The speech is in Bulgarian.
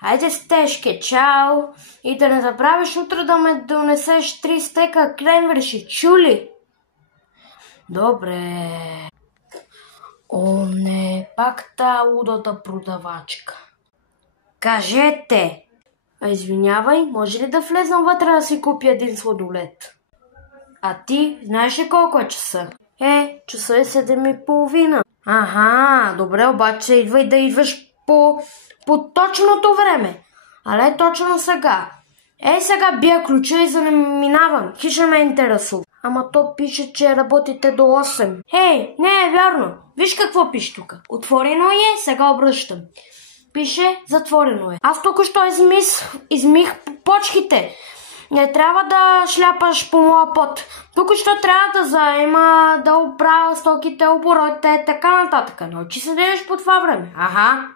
Хайде стежке, чао! И да не забравиш утре да ме донесеш 3 стека кренвирши, чули? Добре. О, не, пак та лудата продавачка. Кажете! Извинявай, може ли да влезам вътре да си купя един сладолед? А ти, знаеш ли колко е часа? Часа е 7:30. Аха, добре, обаче идвай да идваш по точното време. Але точно сега. Сега бия ключа и за да не минавам. Хиша ме интересува. Ама то пише, че работите до 8. Не е вярно. Виж какво пише тук. Отворено е, сега обръщам. Пише, затворено е. Аз току-що измих почките. Не трябва да шляпаш по моя път. Току-що трябва да заема, да оправя стоките, оборотите, така нататък. Научи се да идеш по това време. Аха.